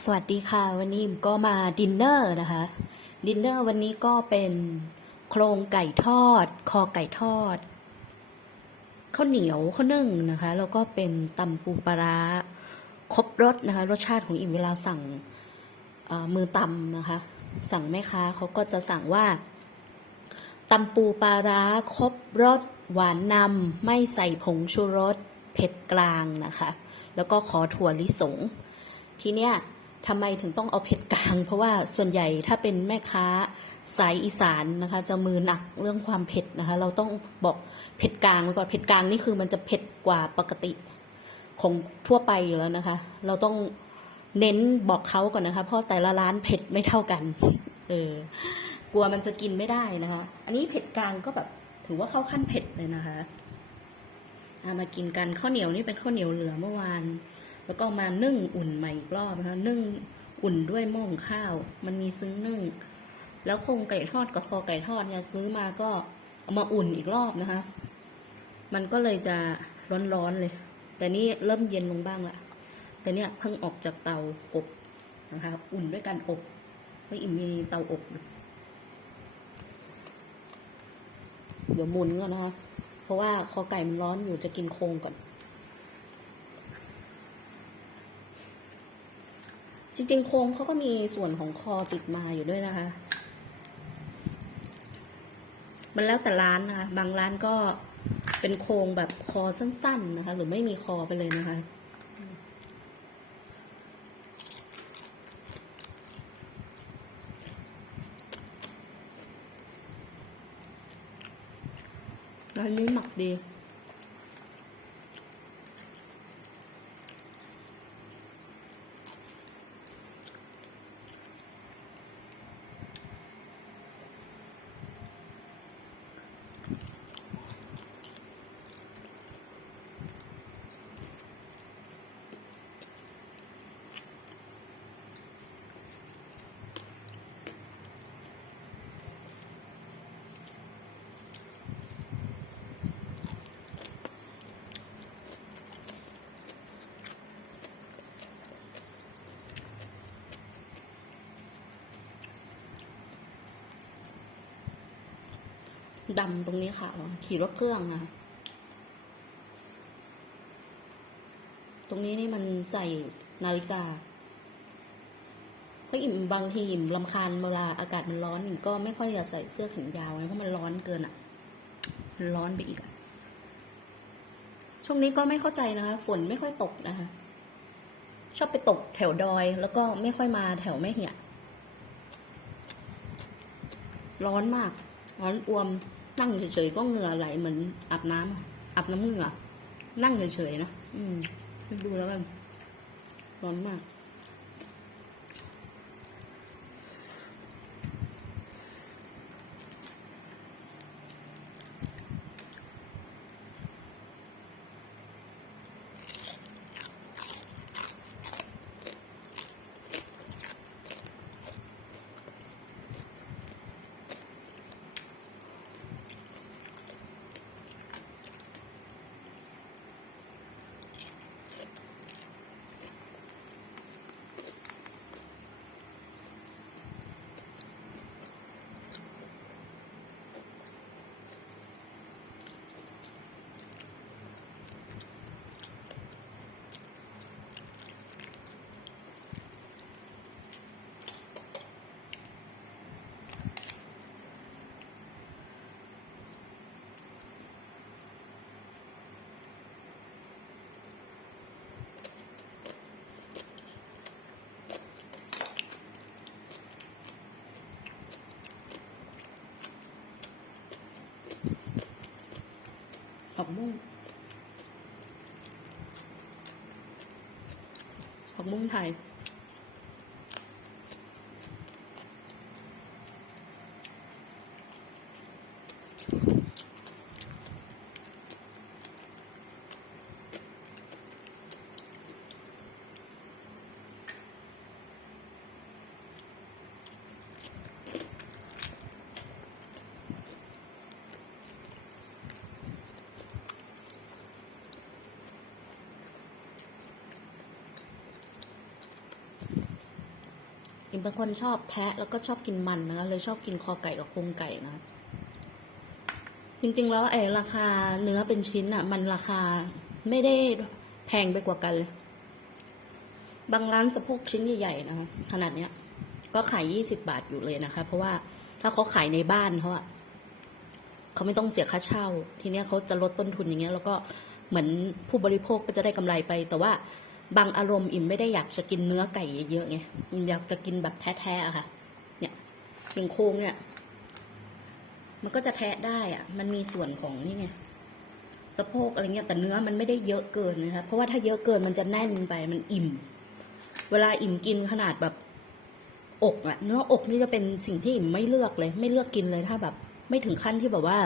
สวัสดีค่ะ วันนี้ก็มาดินเนอร์นะคะ ดินเนอร์วันนี้ก็เป็นโครงไก่ทอด คอไก่ทอดข้าวเหนียวข้าวนึ่งนะคะ แล้วก็เป็นตำปูปลาร้าครบรสนะคะ รสชาติของอิ่มเวลาสั่งมือตำนะคะ สั่งแม่ค้าเขาก็จะสั่งว่าตำปูปลาร้าครบรสหวานนำไม่ใส่ผงชูรสเผ็ดกลางนะคะ แล้วก็ขอถั่วลิสงทีเนี้ย ทำไมถึงต้องเอาเผ็ดกลาง เพราะว่าส่วนใหญ่ถ้าเป็นแม่ค้าสายอีสานนะคะ จะมือหนักเรื่องความเผ็ดนะคะ เราต้องบอกเผ็ดกลางไว้ก่อนเผ็ดกลางนี่คือมันจะเผ็ดกว่าปกติของทั่วไปอยู่แล้วนะคะ เราต้องเน้นบอกเขาก่อนนะคะ เพราะแต่ละร้านเผ็ดไม่เท่ากัน เออ กลัวมันจะกินไม่ได้นะคะ อันนี้เผ็ดกลางก็แบบถือว่าเข้าขั้นเผ็ดเลยนะคะามากินกันข้าวเหนียวนี่เป็นข้าวเหนียวเหลือเมื่อวาน แล้วก็มานึ่งอุ่นใหม่อีกรอบนะคะนึ่งอุ่นด้วยหม้อหุงข้าว มันมีซึ้งนึ่ง แล้วโครงไก่ทอดกับคอไก่ทอดเนี่ยซื้อมาก็เอามาอุ่นอีกรอบนะคะ มันก็เลยจะร้อนๆเลย แต่นี่เริ่มเย็นลงบ้างละแต่เนี่ยเพิ่งออกจากเตาอบนะคะ อุ่นด้วยการอบเพราะอิ่มมีเตาอบเดี๋ยวหมุนก่อนนะคะ เพราะว่าคอไก่มันร้อนอยู่จะกินโครงก่อน ริงๆโครงเขาก็มีส่วนของคอติดมาอยู่ด้วยนะคะ มันแล้วแต่ร้านนะคะ บางร้านก็เป็นโครงแบบคอสั้น ๆนะคะ หรือไม่มีคอไปเลยนะคะร้านนี้หมักดี ดำตรงนี้ค่ะ ขี่รถเครื่องนะตรงนี้นี่มันใส่นาฬิกาเพราะอิ่มบางทีอิ่มลำคาญเวลาอากาศมันร้อนอิ่มก็ไม่ค่อยจะใส่เสื้อแขนยาวไว้เพราะมันร้อนเกินอะ มันร้อนไปอีกอะช่วงนี้ก็ไม่เข้าใจนะคะฝนไม่ค่อยตกนะคะ ชอบไปตกแถวดอย แล้วก็ไม่ค่อยมาแถวแม่เหี่ยร้อนมาก ร้อนอวม นั่งเฉยๆก็เหงื่อไหลเหมือนอาบน้ำอะอาบน้ำเหงื่อ นั่งเฉยๆนะ อืมดูแล้วกันร้อนมาก บุ้งผักบุ้งไทย อิมเป็นคนชอบแทะแล้วก็ชอบกินมันนะคะเลยชอบกินคอไก่กับโครงไก่นะจริง ๆ แล้วไอ้ราคาเนื้อเป็นชิ้นอะมันราคาไม่ได้แพงไปกว่ากันเลยบางร้านสะโพกชิ้นใหญ่ๆนะคะขนาดเนี้ย ก็ขายยี่สิบาทอยู่เลยนะคะ เพราะว่าถ้าเขาขายในบ้านเขาอะเขาไม่ต้องเสียค่าเช่า ทีเนี้ยเขาจะลดต้นทุนอย่างเงี้ย แล้วก็เหมือนผู้บริโภคก็จะได้กำไรไป แต่ว่า บางอารมณ์อิ่มไม่ได้อยากจะกินเนื้อไก่เยอะๆไงอิ่มอยากจะกินแบบแท้ๆอะค่ะ เนี่ยอย่างโครงเนี่ย มันก็จะแทะได้อะมันมีส่วนของนี่ไงสะโพกอะไรเงี้ยแต่เนื้อมันไม่ได้เยอะเกินนะคะเพราะว่าถ้าเยอะเกินมันจะแน่นไปมันอิ่ม เวลาอิ่มกินขนาดแบบ อกอะเนื้ออกนี่จะเป็นสิ่งที่อิ่มไม่เลือกเลย ไม่เลือกกินเลยถ้าแบบ ไม่ถึงขั้นที่แบบว่า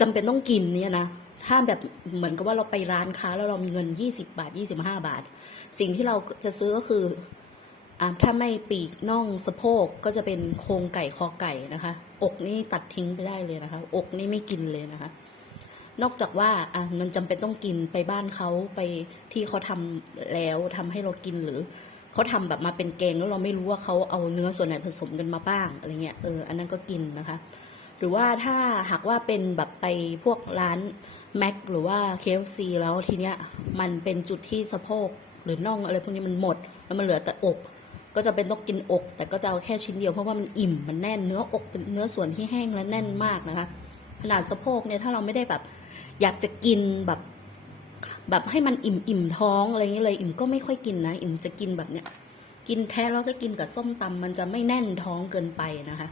จำเป็นต้องกินเนี่ยนะ ถ้าแบบเหมือนกับว่าเราไปร้านค้าแล้วเรามีเงินยี่สิบาทยี่สิบห้าบาท สิ่งที่เราจะซื้อก็คืออ่าถ้าไม่ปีกน่องสะโพกก็จะเป็นโครงไก่คอไก่นะคะ อกนี่ตัดทิ้งไปได้เลยนะคะ อกนี่ไม่กินเลยนะคะ นอกจากว่าอะมันจำเป็นต้องกินไปบ้านเขาไปที่เขาทำแล้วทำให้เรากินหรือเขาทำแบบมาเป็นแกงแล้วเราไม่รู้ว่าเขาเอาเนื้อส่วนไหนผสมกันมาบ้างอะไรเงี้ยเอออันนั้นก็กินนะคะ หรือว่าถ้าหากว่าเป็นแบบไปพวกร้าน แม็กหรือว่า KFC แล้วทีเนี้ยมันเป็นจุดที่สะโพกหรือน่องอะไรพวกนี้มันหมด แล้วมันเหลือแต่อก ก็จะเป็นต้องกินอก แต่ก็จะเอาแค่ชิ้นเดียวเพราะว่ามันอิ่มมันแน่นเนื้ออกเป็นเนื้อส่วนที่แห้งและแน่นมากนะคะ ขนาดสะโพกเนี่ยถ้าเราไม่ได้แบบ อยากจะกินแบบแบบให้มันอิ่มอิ่มท้องอะไรอย่างเงี้ยเลยอิ่มก็ไม่ค่อยกินนะ อิ่มจะกินแบบเนี้ยกินแท้แล้วก็กินกับส้มตำมันจะไม่แน่นท้องเกินไปนะคะ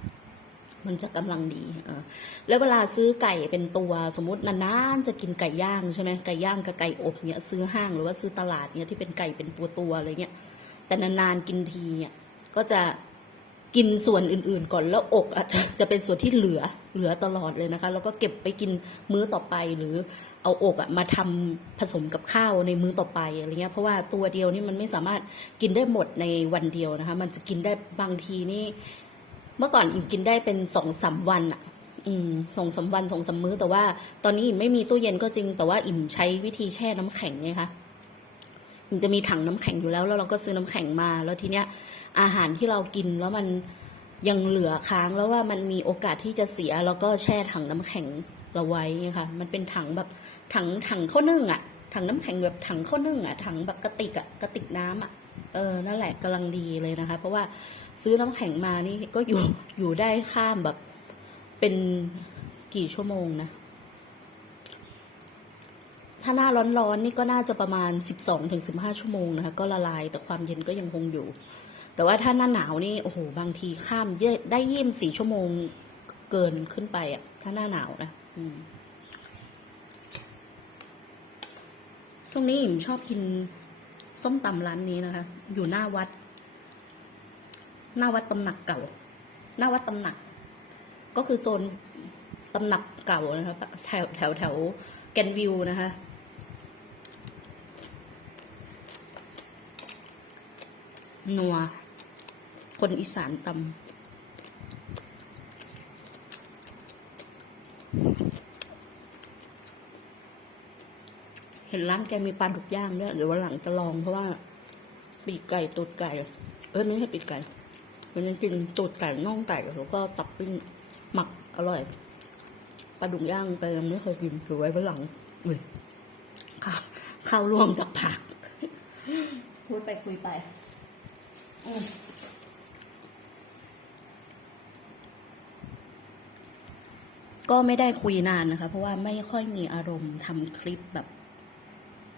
มันจะกำลังดีเออแล้วเวลาซื้อไก่เป็นตัวสมมตินานๆจะกินไก่ย่างใช่ไหมไก่ย่างกับไก่อบเนี่ยซื้อห้างหรือว่าซื้อตลาดเนี่ยที่เป็นไก่เป็นตัวตัวๆอะไรเงี้ยแต่นานๆกินทีเนี่ยก็จะกินส่วนอื่นๆก่อนแล้วอกอาจจะจะเป็นส่วนที่เหลือเหลือตลอดเลยนะคะ แล้วก็เก็บไปกินมื้อต่อไปหรือเอาอกอะมาทำผสมกับข้าวในมื้อต่อไปอะไรเงี้ยเพราะว่าตัวเดียวนี่มันไม่สามารถกินได้หมดในวันเดียวนะคะ มันจะกินได้บางทีนี่ เมื่อก่อนอิ่มกินได้เป็นสองสามวันอะอืมสองสามวันสองสามมื้อ แต่ว่าตอนนี้อิ่มไม่มีตู้เย็นก็จริง แต่ว่าอิ่มใช้วิธีแช่น้ำแข็งไงคะอิ่มจะมีถังน้ำแข็งอยู่แล้วแล้วเราก็ซื้อน้ำแข็งมา แล้วทีเนี้ย อาหารที่เรากินแล้วมันยังเหลือค้างแล้วว่ามันมีโอกาสที่จะเสียแล้วก็แช่ถังน้ำแข็งเราไว้ไงคะมันเป็นถังแบบถังถังข้าวนึ่งอะถังน้ำแข็งแบบถังข้าวนึ่งอะถังแบบกระติกอะกระติกน้ำอะเออนั่นแหละกำลังดีเลยนะคะ เพราะว่า ซื้อน้ำแข็งมานี่ก็อยู่อยู่ได้ข้ามแบบเป็นกี่ชั่วโมงนะ ถ้าหน้าร้อนๆนี่ก็น่าจะประมาณ 12-15 ชั่วโมงนะคะ ก็ละลายแต่ความเย็นก็ยังคงอยู่ แต่ว่าถ้าหน้าหนาวนี่โอ้โหบางทีข้ามเยอะได้ยี่มสี่ชั่วโมงเกินขึ้นไปอะถ้าหน้าหนาวนะช่วงนี้อิ่มชอบกินส้มตำร้านนี้นะคะ อยู่หน้าวัด หน้าวัดตำหนักเก่า หน้าวัดตำหนัก ก็คือโซนตำหนักเก่านะคะแถวแถวแถวแกนวิวนะคะนัว คนอีสานตำเห็นร้านแกมีปลาดุกย่างด้วยเดี๋ยววันหลังจะลองเพราะว่าปีกไก่ตูดไก่ เออไม่ใช่ปีกไก่ มันยังกินตูดไก่น่องไก่แล้วก็ตับปิ้งหมักอร่อยปลาดุกย่างไปยังไม่เคยกินถือไว้วันหลังอุ้ยข้าวข้าวรวมจากผักพูดไปคุยไปอืมก็ไม่ได้คุยนานนะคะ เพราะว่าไม่ค่อยมีอารมณ์ทำคลิปแบบ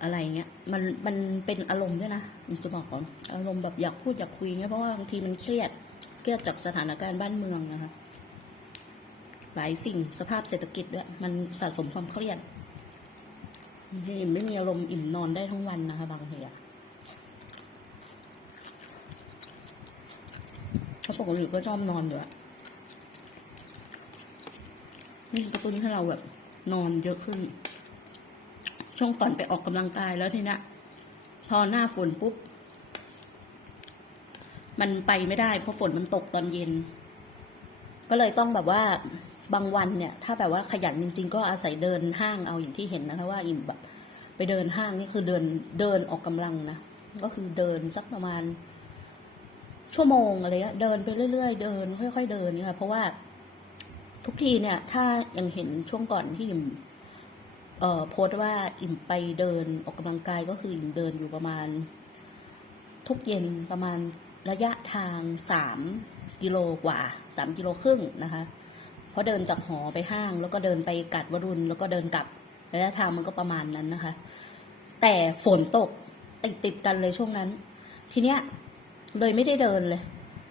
อะไรเงี้ยมันมันเป็นอารมณ์ด้วยนะผมจะบอกก่อนอารมณ์แบบอยากพูดอยากคุยเงี้ยเพราะว่าบางทีมันเครียดเครียดจากสถานการณ์บ้านเมืองนะคะหลายสิ่งสภาพเศรษฐกิจด้วยมันสะสมความเครียดอิ่มไม่มีอารมณ์อิ่มนอนได้ทั้งวันนะคะ บางทีอะเพราปกติก็ชอบนอนอยู่อะนี่กระตุ้นให้เราแบบนอนเยอะขึ้น ช่วงก่อนไปออกกำลังกายแล้วทีเนี้พอหน้าฝนปุ๊บ มันไปไม่ได้ เพราะฝนมันตกตอนเย็น ก็เลยต้องแบบว่าบางวันเนี่ย ถ้าแบบว่าขยันจริง ๆ ก็อาศัยเดินห้างเอาอย่างที่เห็นนะคะ ว่าอิ่มแบบไปเดินห้างนี่คือเดินเดินออกกำลังนะก็คือเดินสักประมาณ ชั่วโมงอะไรเงี้ยเดินไปเรื่อยๆเดิน ค่อย ๆ เดินนี่ค่ะเพราะว่าทุกทีเนี่ย ถ้ายังเห็นช่วงก่อนที่อิ่ม โพสต์ว่าอิ่มไปเดินออกกำลังกายก็คืออิ่มเดินอยู่ประมาณ ทุกเย็นประมาณระยะทางสามกิโลกว่าสามกิโลครึ่งนะคะ เพราะเดินจากหอไปห้าง แล้วก็เดินไปกัดวรุณแล้วก็เดินกลับระยะทางมันก็ประมาณนั้นนะคะ แต่ฝนตกติดติดกันเลยช่วงนั้น ทีเนี้ยเลยไม่ได้เดินเลย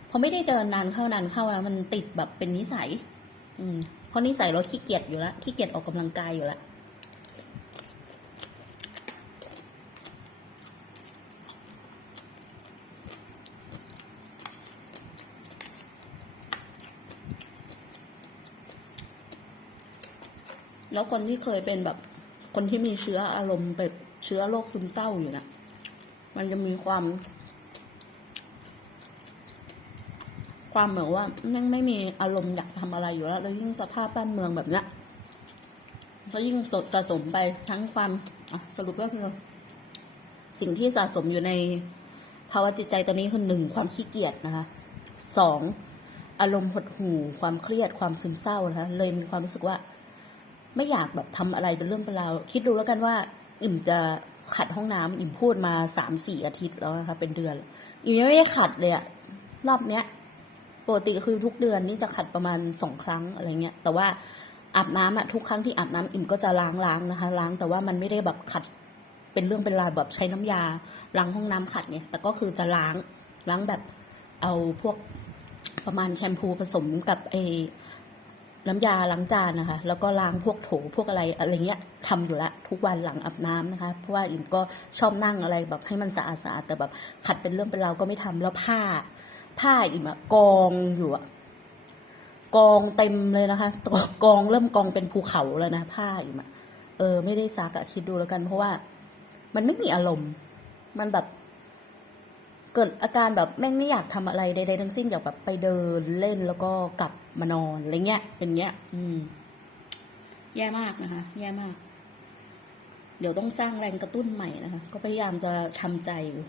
พอไม่ได้เดินนานเข้านานเข้าแล้วมันติดแบบเป็นนิสัย อืมเพราะนิสัยเราขี้เกียจอยู่แล้วขี้เกียจออกกำลังกายอยู่แล้ว แล้วคนที่เคยเป็นแบบคนที่มีเชื้ออารมณ์แบบเชื้อโรคซึมเศร้าอยู่นะมันจะมีความ ความเหมือนว่ายังไม่มีอารมณ์อยากทำอะไรอยู่แล้ว แล้วยิ่งสภาพบ้านเมืองแบบเนี้ยก็ยิ่งสดสะสมไปทั้งความสรุปก็คือ สิ่งที่สะสมอยู่ในภาวะจิตใจตอนนี้คือหนึ่งความขี้เกียจนะคะสองอารมณ์หดหู่ความเครียดความซึมเศร้านะคะเลยมีความรู้สึกว่า ไม่อยากแบบทำอะไรเป็นเรื่องเป็นราวคิดดูแล้วกันว่า อิ่มจะขัดห้องน้ำอิ่มพูดมาสามสี่อาทิตย์แล้วนะคะเป็นเดือน อิ่มยังไม่ได้ขัดเลยอะรอบเนี้ยปกติก็คือทุกเดือนนี่จะขัดประมาณสองครั้งอะไรเงี้ยแต่ว่าอาบน้ำอะทุกครั้งที่อาบน้ำอิ่มก็จะล้างล้างนะคะ ล้างแต่ว่ามันไม่ได้แบบขัดเป็นเรื่องเป็นราวแบบใช้น้ำยาล้างห้องน้ำขัดเนี่ยแต่ก็คือจะล้างล้างแบบเอาพวกประมาณแชมพูผสมกับไอ น้ำยาล้างจานนะคะ แล้วก็ล้างพวกโถพวกอะไรอะไรเงี้ยทำอยู่ละทุกวันหลังอาบน้ำนะคะ เพราะว่าอิ่มก็ชอบนั่งอะไรแบบให้มันสะอาดสะอาดแต่แบบขัดเป็นเรื่องเป็นราวก็ไม่ทำแล้วผ้า ผ้าอิ่มอะกองอยู่อะกองเต็มเลยนะคะกองเริ่มกองเป็นภูเขาแล้วนะผ้าอิ่มอะเออ ไม่ได้ซักอะคิดดูแล้วกัน เพราะว่า มันไม่มีอารมณ์ มันแบบ เกิดอาการแบบแม่งไม่อยากทำอะไรใดๆทั้งสิ้นอยากแบบไปเดินเล่นแล้วก็กลับมานอนอะไรเงี้ยเป็นเงี้ย อืม แย่มากนะคะ แย่มาก เดี๋ยวต้องสร้างแรงกระตุ้นใหม่นะคะ ก็พยายามจะทำใจอยู่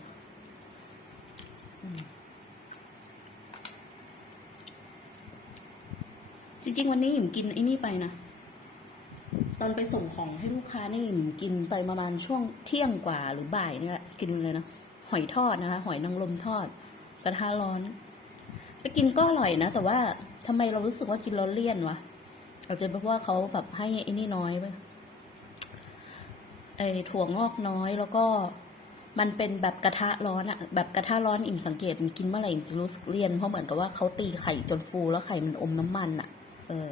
จริงๆ วันนี้หยิมกินไอ้นี่ไปนะ ตอนไปส่งของให้ลูกค้านี่หยิมกินไปประมาณช่วงเที่ยงกว่าหรือบ่ายเนี่ยแหละกินเลยนะ หอยทอดนะคะ หอยนางรมทอด กระทะร้อน ไปกินก็อร่อยนะ แต่ว่าทำไมเรารู้สึกว่ากินแล้วเลี่ยนวะอาจจะเพราะว่าเขาแบบให้ไอ้นี่น้อยไปไอ้ถั่วงอกน้อยแล้วก็มันเป็นแบบกระทะร้อนอะแบบกระทะร้อนอิ่มสังเกตมันกินเมื่อไหร่จะรู้สึกเลี่ยนเพราะเหมือนกับว่าเขาตีไข่จนฟูแล้วไข่มันอมน้ำมันอะเออ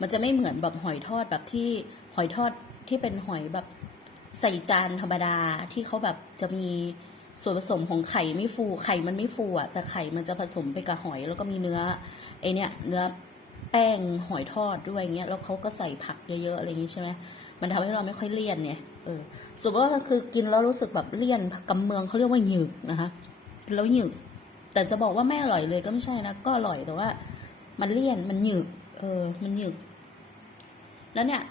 มันจะไม่เหมือนแบบหอยทอดแบบที่หอยทอดที่เป็นหอยแบบใส่จานธรรมดาที่เขาแบบจะมี ส่วนผสมของไข่ไม่ฟู ไข่มันไม่ฟูอะแต่ไข่มันจะผสมไปกับหอย แล้วก็มีเนื้อไอเนี้ยเนื้อแป้งหอยทอดด้วยเงี้ยแล้วเขาก็ใส่ผักเยอะๆอะไรอย่างงี้ใช่ไหมมันทำให้เราไม่ค่อยเลี่ยนเนี่ยเออส่วนว่าก็คือกินแล้วรู้สึกแบบเลี่ยนกำเมืองเขาเรียกว่าหยึกนะคะกินแล้วหยึกแต่จะบอกว่าไม่อร่อยเลยก็ไม่ใช่นะก็อร่อยแต่ว่า มันเลี่ยนมันหยึกเออ มันหยึกแล้วเนี่ย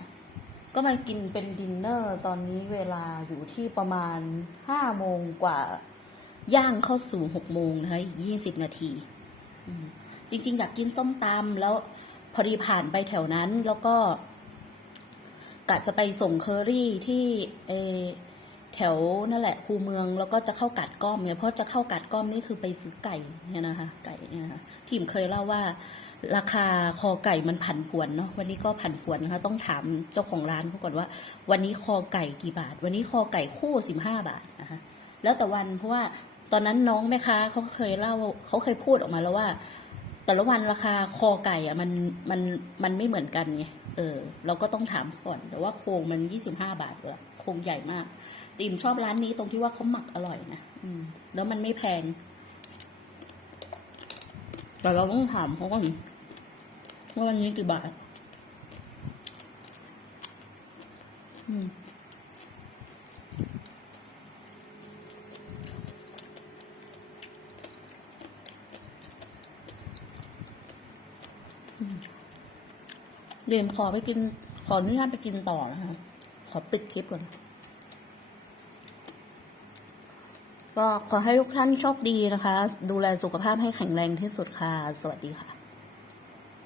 ก็มากินเป็นดินเนอร์ตอนนี้เวลาอยู่ที่ประมาณห้าโมงกว่า ย่างเข้าสู่หกโมงนะคะอีกยี่สิบนาทีจริง ๆ อยากกินส้มตำแล้วพอดีผ่านไปแถวนั้นแล้วก็กะจะไปส่งเคอรี่ที่เอแถวนั่นแหละคูเมืองแล้วก็จะเข้ากัดก้อมเนี่ยเพราะจะเข้ากัดก้อมนี่คือไปซื้อไก่เนี่ยนะคะ ไก่เนี่ยนะคะทีมเคยเล่าว่า ราคาคอไก่มันผันผวนเนาะวันนี้ก็ผันผวนนะคะต้องถามเจ้าของร้านเขาก่อนว่า วันนี้คอไก่กี่บาท วันนี้คอไก่คู่สิบห้าบาทนะคะแล้วแต่วันเพราะว่าตอนนั้นน้องแม่ค้าเขาเคยเล่าเขาเคยพูดออกมาแล้วว่า แต่ละวันราคาคอไก่อะมันมันมันไม่เหมือนกันไงเออ เราก็ต้องถามก่อนแต่ว่าโครงมันยี่สิบห้าบาทเลยโครงใหญ่มากติมชอบร้านนี้ตรงที่ว่าเขาหมักอร่อยนะอืม แล้วมันไม่แพงแต่เราต้องถามเขาก่อน ว่าวันนี้กี่บาท อืมเดี๋ยวขอไปกิน ขออนุญาตไปกินต่อนะคะ ขอปิดคลิปก่อน ก็ขอให้ทุกท่านโชคดีนะคะ ดูแลสุขภาพให้แข็งแรงที่สุดค่ะ สวัสดีค่ะ